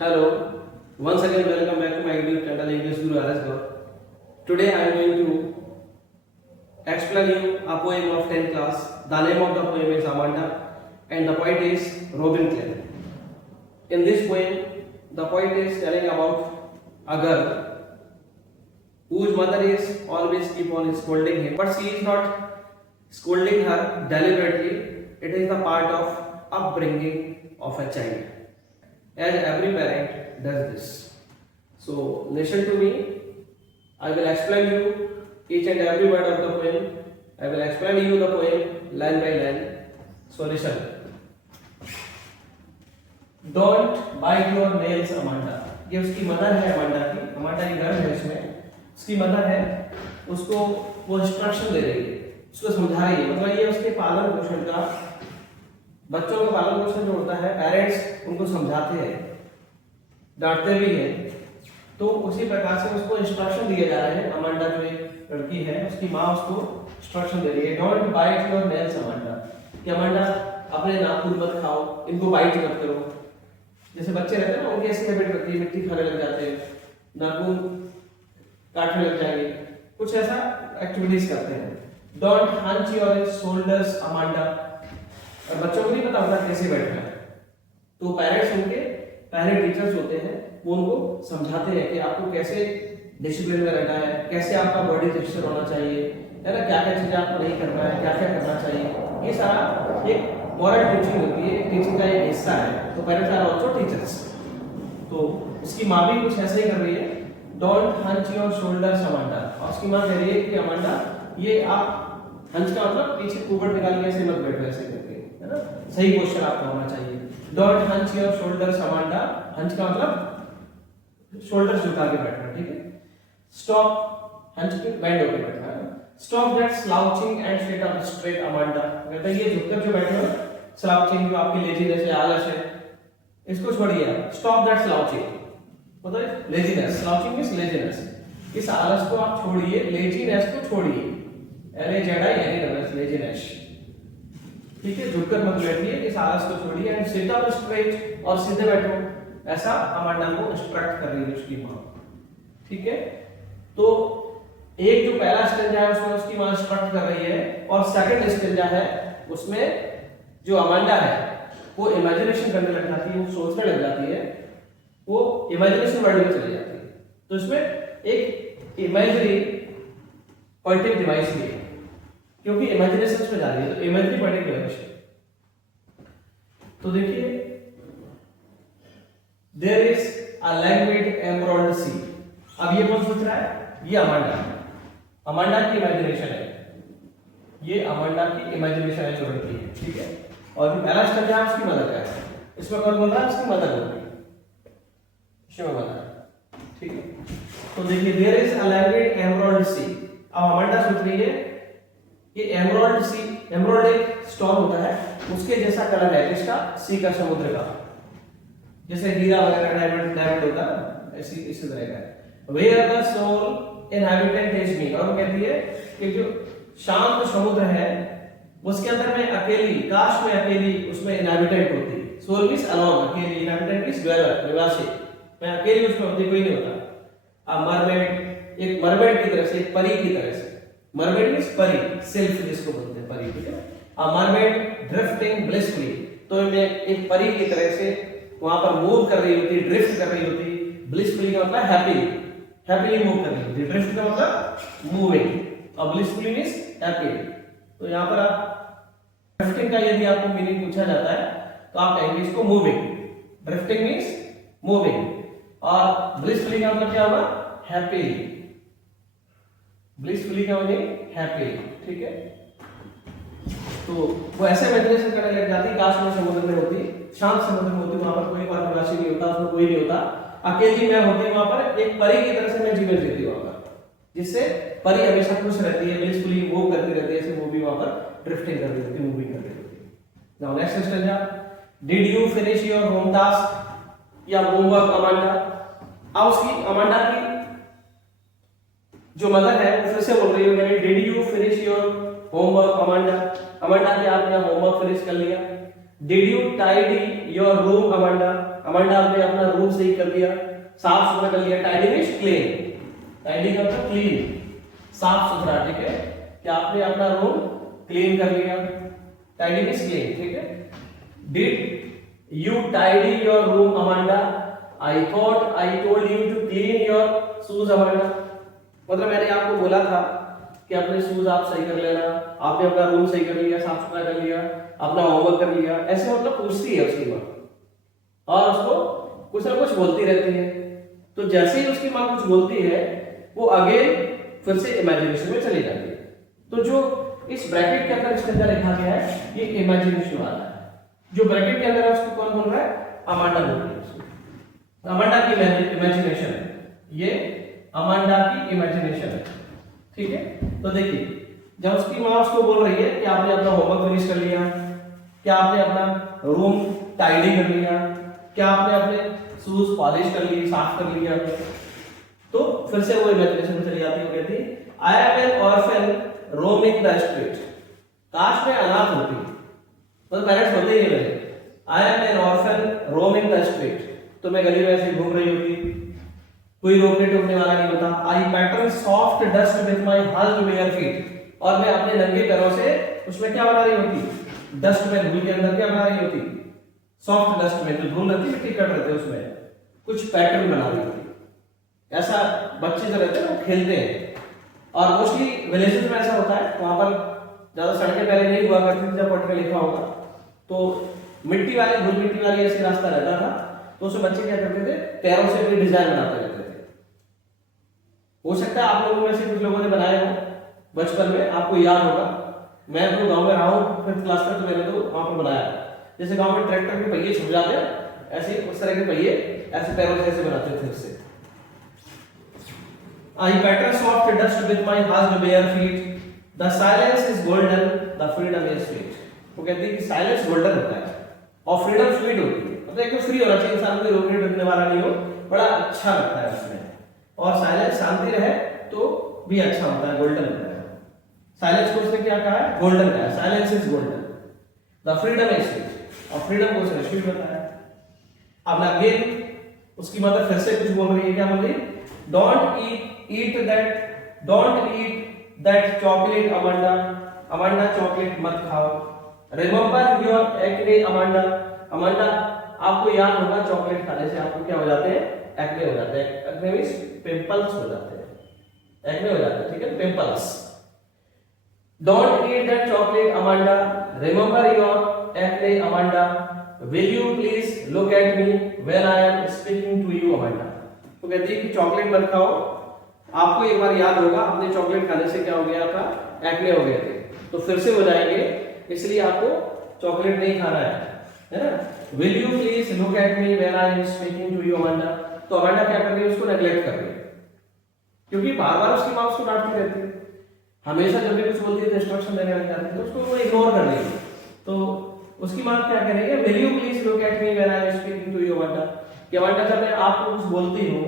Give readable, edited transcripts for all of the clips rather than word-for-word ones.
Hello, once again welcome back to my YouTube channel English Guru RS Gaur. Today I am going to explain you a poem of 10th class. The name of the poem is Amanda and the poet is Robin Clark. In this poem, the poet is telling about a girl whose mother is always keep on scolding him, but she is not scolding her deliberately. It is the part of upbringing of a child, as every parent does this. So listen to me. I will explain you each and every word of the poem. I will explain you the poem line by line. So listen. Don't bite your nails, Amanda. ये उसकी mother है Amanda की. Amanda की girl है इसमें. उसकी mother है. उसको वो इंस्ट्रक्शन दे रही है. उसको समझा रही है. मतलब ये उसके पालन पोषण का, बच्चों का पालन पोषण जो होता है, पेरेंट्स उनको समझाते हैं, डांटते भी हैं. तो उसी प्रकार से उसको इंस्ट्रक्शन दिए जा रहे हैं. अमांडा जो एक लड़की है, उसकी माँ उसको इंस्ट्रक्शन दे रही है. Don't bite your nails, Amanda. कि अमांडा अपने नाखून मत खाओ, इनको बाइट मत करो. जैसे बच्चे रहते हैं ना, उनकी ऐसी हैबिट रहती है, मिट्टी खाने लग जाते हैं, नाखून काटने लग जाएंगे, कुछ ऐसा एक्टिविटीज करते हैं. Don't hunch your shoulders, Amanda. और बच्चों को नहीं पता होता कैसे बैठना है, तो पेरेंट्स उनके पहले टीचर्स होते हैं, वो उनको समझाते हैं कि आपको कैसे डिसिप्लिन में रहना है, कैसे आपका बॉडी टेक्सचर होना चाहिए, है ना, क्या क्या चीजें आपको नहीं करना है, क्या क्या करना चाहिए. ये सारा एक मॉरल टीचिंग होती है, टीचिंग का एक हिस्सा है. तो पेरेंट्स आर आल्सो टीचर्स. तो इसकी माँ भी कुछ ऐसा ही कर रही है. Don't hunch your shoulders, Amanda. और उसकी माँ कह रही है कि अमांडा, ये आप हंच का मतलब पीछे कुबड़ निकाल के ऐसे मत बैठो, ऐसे करके, है ना, सही पोस्चर आपका होना चाहिए. Don't hunch your shoulders, Amanda. Hunch का मतलब शोल्डर्स झुका के बैठना, ठीक है. स्टॉप, हंच पे बेंड होकर बैठना है. Stop that slouching and sit up straight, Amanda. कहता है ये झुककर जो बैठे हो, स्लाउचिंग जो आपकी लेजीनेस है, आलस है, इसको छोड़िए. स्टॉप दैट स्लाउचिंग मतलब लेजीनेस. Slouching means laziness. इस आलस को आप छोड़िए, लेजीनेस को छोड़िए. LAZINESS, laziness. ठीक है, झुककर मत बैठिए, इस आलस को छोड़िए. एंड सिट अप स्ट्रेट, और सीधे बैठो. ऐसा अमांडा को इंस्ट्रक्ट कर रही है उसकी माँ. ठीक है. तो एक जो पहला स्टेंजा है उसमें उसकी माँ इंस्ट्रक्ट कर रही है, और सेकंड स्टेंजा है उसमें जो अमांडा है वो इमेजिनेशन करने लग जाती है, वो सोचने लग जाती है, वो इमेजिनेशन वर्ल्ड में चली जाती है. तो इसमें एक इमेजिनरी पॉइंटिंग डिवाइस भी है, क्योंकि इमेजिनेशन में जा रही है, तो इमेजिनरी पॉइंटिंग डिवाइस. तो देखिए, there is a language emerald C. अब ये कौन सोच रहा है? ये अमांडा. अमांडा की इमेजिनेशन है, ये अमांडा की इमेजिनेशन है जो लड़की है. ठीक है. और जो पहला स्टेप है उसकी मदर का है. इसमें कौन बोल रहा है? उसकी मदर बोल रही है, इसमें मदर. ठीक है. तो देखिए, there is a language emerald C. अब अमांडा सोच रही है कि एमराल्ड सी, एमराल्ड एक स्टोन होता है, उसके जैसा कलर है किसका? सी का, समुद्र का. जैसे हीरा वगैरह डायमंड होता है, ऐसी इसी तरह का है. Where the sole inhabitant is me. और कहती है कि जो शांत समुद्र है उसके अंदर मैं अकेली, काश मैं अकेली उसमें इनहैबिटेंट होती. सोल मींस अलोन, अकेली. इनहैबिटेंट मींस ड्वेलर, निवासी. मैं अकेली उसमें होती, कोई नहीं होता. अब मरमेड, एक मरमेड की तरह से, एक परी की तरह से. मरमेड मींस परी, सिल्फ जिसको बोलते हैं, परी. ठीक है. अ मरमेड ड्रिफ्टिंग ब्लिसफुली. तो मैं एक परी की तरह से वहां पर मूव कर रही होती, ड्रिफ्ट कर रही होती. ब्लिसफुली का मतलब हैप्पी, हैप्पीली मूव कर रही होती. ड्रिफ्ट का मतलब मूविंग, और ब्लिसफुली मींस हैप्पी. तो यहां पर आप ड्रिफ्टिंग का यदि आपको मीनिंग पूछा जाता है तो आप कहेंगे इसको मूविंग. ड्रिफ्टिंग मींस मूविंग, और ब्लिसफुली का मतलब क्या होगा? हैप्पीली. ब्लिसफुली का मतलब हैप्पीली. ठीक है. तो वो ऐसे इमेजिनेशन करने लग जाती, काश मैं समुद्र में होती, शांत समुद्र में होती, वहां पर कोई निवासी नहीं होता, उसमें कोई नहीं होता, अकेली मैं होती वहां पर, एक परी की तरह से मैं जीवन जीती वहां पर, जिससे परी हमेशा खुश रहती है, ब्लिसफुली मूव करती रहती है. ऐसे वो भी वहां पर ड्रिफ्टिंग कर रही होती, मूविंग कर रही होती. Now next stanza. Did you finish your home task या होमवर्क, अमांडा. अब उसकी अमांडा की जो मदर है वो फिर से बोल रही है, did you finish your homework, Amanda. Amanda, क्या आपने होमवर्क फिनिश कर लिया? Did you tidy your room, Amanda. Amanda आपने अपना रूम सही कर लिया, साफ सुथरा कर लिया। टाइडी मींस क्लीन, टाइडी का मतलब क्लीन, साफ सुथरा, ठीक है, कि आपने अपना रूम क्लीन कर लिया। टाइडी मींस क्लीन, ठीक है। Did you tidy your room Amanda? I thought I told you to clean your shoes Amanda. मतलब मैंने आपको बोला था कि अपने शूज आप सही कर लेना, आपने अपना रूम सही कर लिया, साफ सुथरा कर लिया, अपना होमवर्क कर लिया, ऐसे मतलब पूछती है उसकी माँ और उसको कुछ ना कुछ बोलती रहती है। तो जैसे ही उसकी माँ कुछ बोलती है वो अगेन फिर से इमेजिनेशन में चली जाती है। तो जो इस ब्रैकेट के अंदर इसके अंदर लिखा गया है ये इमेजिनेशन वाला है। जो ब्रैकेट के अंदर है उसको कौन बोल रहा है? अमांडा बोल रही है उसको। अमांडा की इमेजिनेशन है ये, अमांडा की इमेजिनेशन है, ठीक है। तो देखिए जब उसकी माँ उसको बोल रही है कि आपने अपना होमवर्क फिनिश कर लिया, क्या आपने अपना रूम टाइडी कर लिया, क्या आपने अपने शूज पॉलिश कर लिए, साफ कर लिया, तो फिर से वो इमेजिनेशन में चली जाती है। वो कहती I am N orphan roaming the street. काश मैं अनाथ होती, मतलब पेरेंट्स होते ही मेरे। I am N orphan roaming the street, तो मैं गली में ऐसे घूम रही होती, कोई रोकने टोकने वाला नहीं होता। I pattern soft dust with my held bare feet, और मैं अपने नंगे पैरों से उसमें क्या बना रही होती? डस्ट में, धूल के अंदर क्या बना रही होती? सॉफ्ट डस्ट में, जो धूल रहती है, मिट्टी कट रहते हैं उसमें कुछ पैटर्न बना रही होती। ऐसा बच्चे जो रहते हैं वो खेलते हैं, और मोस्टली विलेजेस में ऐसा होता है, वहां पर ज्यादा सड़कें पहले नहीं हुआ करती थी, जब पढ़ के लिखा होगा तो मिट्टी वाली, धूल मिट्टी वाली ऐसी रास्ता रहता था, तो उसमें बच्चे क्या करते थे? पैरों से भी डिजाइन बनाते रहते थे। हो सकता है आप लोगों में से कुछ लोगों ने बनाए हो बचपन में, आपको याद होगा। मैं तो गांव में रहा हूँ 5th क्लास तक, तो मैंने तो वहां पर बनाया। जैसे गांव में ट्रैक्टर के पहिए छुप जाते हैं, ऐसे उस तरह के पहिए ऐसे पैरों से ऐसे बनाते थे उससे। I pattern soft dust with my husked bare feet. The silence is golden, the freedom is sweet. वो कहती है कि साइलेंस गोल्डन होता है और फ्रीडम स्वीट होती है। मतलब एकदम फ्री होना चाहिए इंसान, कोई रोकने टोकने वाला नहीं हो, बड़ा अच्छा लगता है उसमें। और साइलेंस शांति रहे तो भी अच्छा होता है, गोल्डन होता है। साइलेंस को उसने क्या कहा है? गोल्डन कहा है। Silence is golden, the freedom is sweet, और फ्रीडम को उसने स्वीट बताया। अब अगेन उसकी मदर फिर से कुछ बोल रही है, क्या बोल रही है? don't eat that chocolate Amanda, Amanda chocolate मत खाओ। Remember your acne Amanda, Amanda आपको याद होगा चॉकलेट खाने से आपको क्या हो जाते हैं? एक्ने हो जाते हैं। एक्ने मींस पिंपल्स हो जाते हैं, एक्ने हो जाते हैं, ठीक है, pimples. Don't eat that chocolate Amanda, remember your acne Amanda, will you please look at me when I am speaking to you Amanda. तो कहती है कि चॉकलेट मत खाओ, आपको एक बार याद होगा अपने चॉकलेट खाने से क्या हो गया था? एक्ने हो गए थे, तो फिर से हो जाएंगे, इसलिए आपको चॉकलेट नहीं खाना है ना। Will you please look at me when I am speaking to you Amanda. तो अमांडा क्या कर रही है? उसको नेग्लेक्ट कर रही है, क्योंकि बार बार उसकी माँ उसको डांटती रहती है, हमेशा जब भी कुछ बोलती है तो इंस्ट्रक्शन देने लग जाती है, तो उसको वो इग्नोर कर रही है। तो उसकी माँ क्या कह रही है? Will you please look at me when I am speaking to you Amanda. कि अमांडा जब मैं आपको कुछ बोलती हूँ,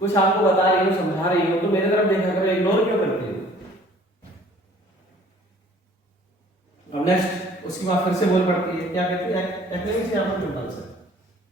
कुछ आपको बता रही हूँ, समझा रही हूँ, तो मेरे तरफ देखा करो, इग्नोर क्यों करती हूँ? अब नेक्स्ट उसकी बात फिर से बोल पड़ती है, क्या कहती है? एक्ने से यहाँ पर पिंपल्स है,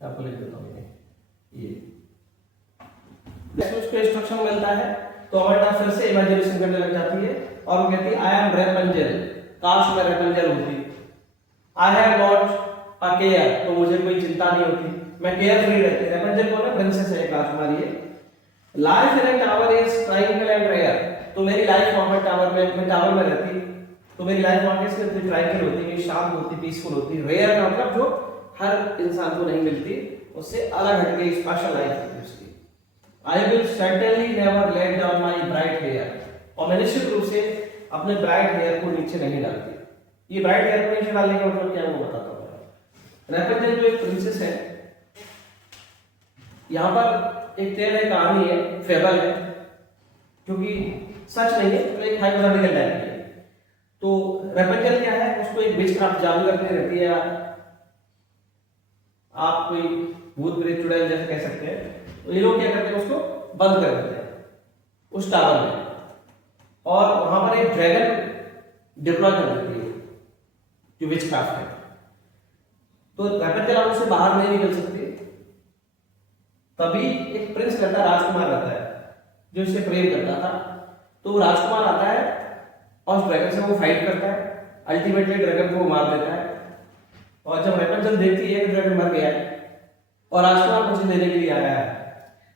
आपको लिख देता हूँ ये। नेक्स्ट उसको इंस्ट्रक्शन मिलता है, तो अमांडा फिर से इमेजिनेशन करने लग जाती है और वो कहती है आई एम रेपंजेल, काश मैं रेपंजेल होती। I have not a care, तो मुझे कोई चिंता नहीं होती, मैं केयर फ्री रहती। रेपंजेल कौन है? प्रिंसेस है, राजकुमारी है। Life in tower is triangle and rare, तो मेरी लाइफ वहां पर टावर में, मैं टावर में रहती, तो मेरी लाइफ वहां कैसे होती? ट्रायंगल होती, शांत होती, पीसफुल होती। रेयर का मतलब जो हर इंसान को नहीं मिलती, उससे अलग हटके स्पेशल लाइफ होती उसकी। I will certainly never let down my bright hair, और मैं निश्चित रूप से अपने ब्राइट हेयर को नीचे नहीं डालती। ये ब्राइट हेयर को नीचे डालने का मतलब क्या है वो बताता हूँ। रेपंजेल जो एक प्रिंसेस है, यहाँ पर एक टेल है, कहानी है, फेबल है, क्योंकि सच नहीं है, तो एक हाइपोथेटिकल टाइप की है। तो रेपंजेल क्या है? उसको एक विचक्राफ्ट जादू करनी रहती है, आप कोई भूत प्रेत चुड़ैल जैसे कह सकते हैं। तो ये लोग क्या करते हैं? उसको बंद कर देते हैं उस टावर में, और वहां पर एक ड्रैगन डिप्लॉय कर देती है जो विचक्राफ्ट है। तो रेपंजेल उससे बाहर नहीं निकल सकती, तभी एक प्रिंस रहता है, राजकुमार रहता है जो इससे प्रेम करता था। तो राजकुमार आता है और ड्रैगन से वो फाइट करता है, अल्टीमेटली ड्रैगन को मार देता है। और जब रेपंजल देखती है कि ड्रैगन मर गया है और राजकुमार कुछ लेने के लिए आया है,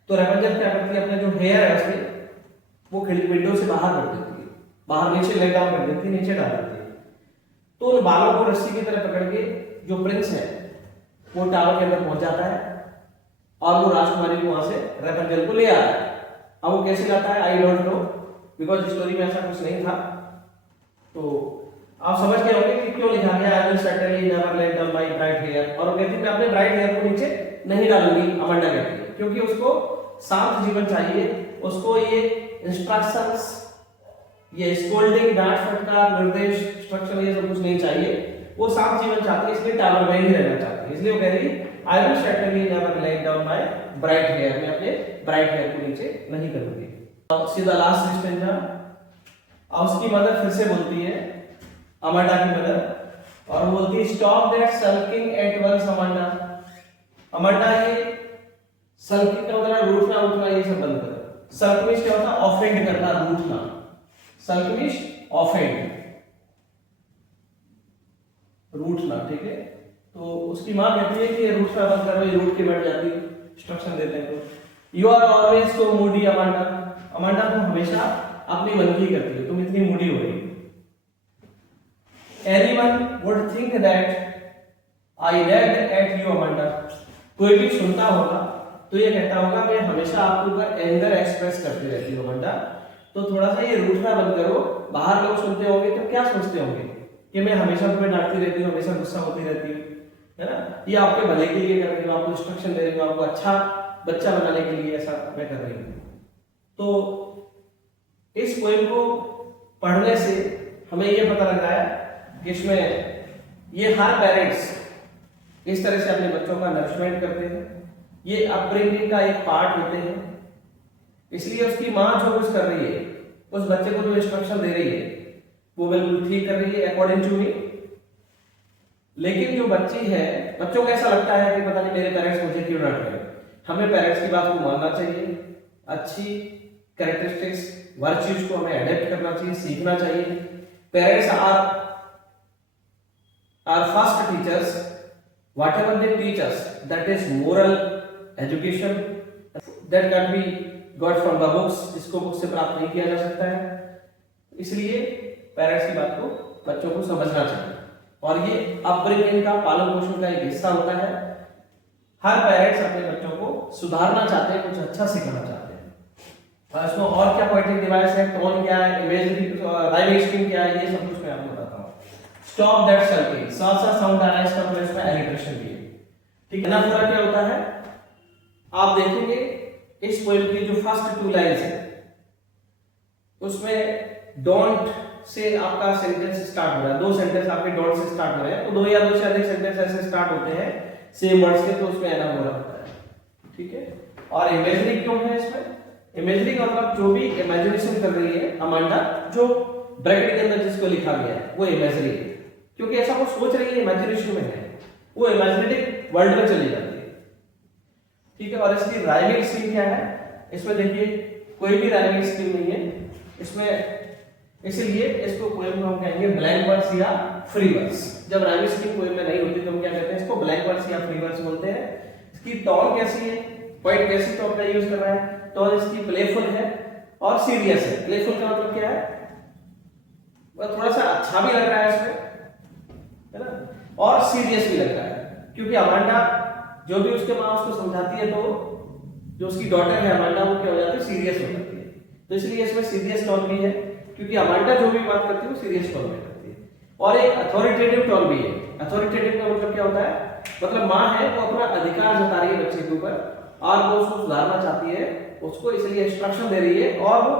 तो रेपंजल क्या करती है, अपने जो हेयर है उसके वो खिड़की विंडो से बाहर कर देती है, बाहर नीचे ले डाउन कर देती है, नीचे डाल देती है। तो उन बालों को रस्सी की तरह पकड़ के जो प्रिंस है वो टावर के अंदर पहुंच जाता है और वो राजकुमारी को वहां से रेपंजल को ले आता है। अब वो कैसे लाता है I don't know, because story में ऐसा कुछ नहीं था। तो आप समझ गए होंगे कि क्यों लिखा गया I will certainly never let down my bright hair. और वो कहती है मैं अपने ब्राइट हेयर को नीचे नहीं डालूंगी, अमंडा कहती है, क्योंकि उसको शांत जीवन चाहिए, उसको ये इंस्ट्रक्शंस, ये स्कोल्डिंग, डांट फटकार, निर्देश, इंस्ट्रक्शन ये सब कुछ नहीं चाहिए, वो शांत जीवन चाहती है, इसलिए टावर में ही रहना चाहती है। इसलिए वो कह रही I will certainly never let down my bright hair, मैं अपने ब्राइट हेयर को नीचे नहीं करूंगी। सीधा लास्ट स्टेंजा। अब उसकी मदर फिर से बोलती है, अमंडा की मदर, और बोलती है stop that sulking at once Amanda. Amanda ये सल्किंग का मतलब रूठना उठना ये सब बंद करो। सल्कमिश क्या होता है, ऑफेंड करना, रूठना। सल्कमिश ऑफेंड, रूठना, ठीक है। तो उसकी मां कहती है कि रूठना बंद करो, ये रूठ के बैठ जाती है, इंस्ट्रक्शन देते हैं। तो you are always so moody Amanda, Amanda तुम हमेशा अपनी मनकी करती है, तुम इतनी मूडी हो रही। Anyone would think that I raid at you Amanda, कोई भी सुनता होगा तो ये कहता होगा मैं हमेशा आपके ऊपर एंगर एक्सप्रेस करती रहती हूँ अमंडा, तो थोड़ा सा ये रूठना बंद करो। बाहर लोग सुनते होंगे तो क्या सोचते होंगे कि मैं हमेशा तुम्हें डांटती रहती हूँ, हमेशा गुस्सा होती रहती हूँ, है ना, ये आपके भले के लिए कर रही हूँ, आपको इंस्ट्रक्शन दे रही हूँ, आपको अच्छा बच्चा बनाने के लिए ऐसा मैं कर रही हूँ। तो इस पोएम को पढ़ने से हमें ये पता लग रहा है कि इसमें ये हर पेरेंट्स इस तरह से अपने बच्चों का नरिशमेंट करते हैं, ये अपब्रिंगिंग का एक पार्ट होते हैं। इसलिए उसकी माँ जो कुछ कर रही है, उस बच्चे को जो इंस्ट्रक्शन दे रही है वो बिल्कुल ठीक कर रही है अकॉर्डिंग टू मी। लेकिन जो बच्ची है, बच्चों को ऐसा लगता है कि पता नहीं मेरे पेरेंट्स मुझे क्यों डांट रहे हैं। हमें पेरेंट्स की बात को मानना चाहिए, अच्छी कैरेक्टरिस्टिक्स वर्च्यूज को हमें अडेप्ट करना चाहिए, सीखना चाहिए। Parents are first teachers, whatever they teach us, that is moral education that can be got from the books, इसको बुक से प्राप्त नहीं किया जा सकता है। इसलिए पेरेंट्स की बात को बच्चों को समझना चाहिए, और ये अपब्रिंगिंग का, पालन पोषण का एक हिस्सा होता है। हर पेरेंट्स अपने बच्चों को सुधारना चाहते हैं, कुछ अच्छा सिखाना चाहते हैं। इसमें और क्या पोएटिक डिवाइस है, टोन क्या है, इमेजरी, राइमिंग स्कीम क्या है, ये सब कुछ मैं आपको बताता हूँ। स्टॉप दैट सल्किंग, सा साउंड आ रहा है, इसका मतलब इसमें एलिट्रेशन भी है, ठीक है ना। पूरा क्या होता है, आप देखेंगे इस पोएम की जो फर्स्ट 2 लाइन्स है उसमें डोंट से आपका सेंटेंस स्टार्ट हो रहा है, 2 सेंटेंस आपके डोंट से स्टार्ट हो रहे हैं, तो 2 या 2 से अधिक सेंटेंस ऐसे स्टार्ट होते हैं सेम वर्ड से, तो उसमें एना हो रहा होता है, ठीक है। और इमेजरी क्यों है इसमें, इमेजरी का मतलब जो भी इमेजिनेशन कर रही है अमांडा, जो ब्रैकेट के अंदर जिसको लिखा गया है वो इमेजरी है, क्योंकि ऐसा वो सोच रही है, इमेजिनेशन में है, वो इमेजिनेटिव वर्ल्ड में चली जाती है, ठीक है। और इसकी राइमिंग स्कीम क्या है, इसमें देखिए कोई भी राइमिंग स्कीम नहीं है इसमें, इसलिए इसको पोएम में हम कहेंगे ब्लैंक वर्स या फ्री वर्स। जब राइमिंग स्कीम पोएम में नहीं होती तो हम क्या कहते हैं, इसको ब्लैंक वर्स या फ्री वर्स बोलते हैं। इसकी टोन कैसी है, पोएट कैसी टोन का यूज कर रहा है, टोन इसकी प्लेफुल है और सीरियस है। प्लेफुल का मतलब क्या है, वह थोड़ा सा अच्छा भी लग रहा है इसमें, है ना, और सीरियस भी लग रहा है, क्योंकि अमांडा जो भी उसके माँ उसको समझाती है तो जो उसकी डॉटर है अमांडा वो क्या हो जाती है, सीरियस हो जाती है। तो इसलिए इसमें सीरियस टोन भी है, क्योंकि अमांडा जो भी बात करती है वो सीरियस टोन में करती है। और एक अथॉरिटेटिव टोन भी है। अथॉरिटेटिव का मतलब क्या होता है, मतलब माँ है वो अपना अधिकार जता रही है बच्चे के ऊपर और वो उसको सुधारना चाहती है, उसको इसलिए इंस्ट्रक्शन दे रही है, और वो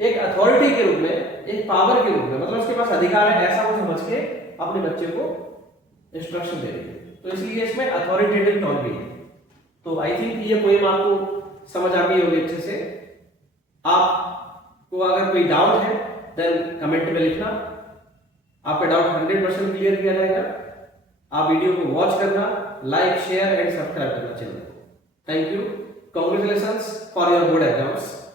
एक अथॉरिटी के रूप में, एक पावर के रूप में, मतलब उसके पास अधिकार है ऐसा वो समझ के अपने बच्चे को इंस्ट्रक्शन दे रही है। तो इसलिए इसमें अथॉरिटेटिव टोन भी है। तो आई थिंक ये पोएम आपको समझ आ गई होगी अच्छे से। आपको अगर कोई डाउट है देन कमेंट में लिखना, आपका डाउट 100% क्लियर किया जाएगा। आप वीडियो को वॉच करना, लाइक, शेयर एंड सब्सक्राइब करना चैनल को। Thank you. Congratulations for your good exams.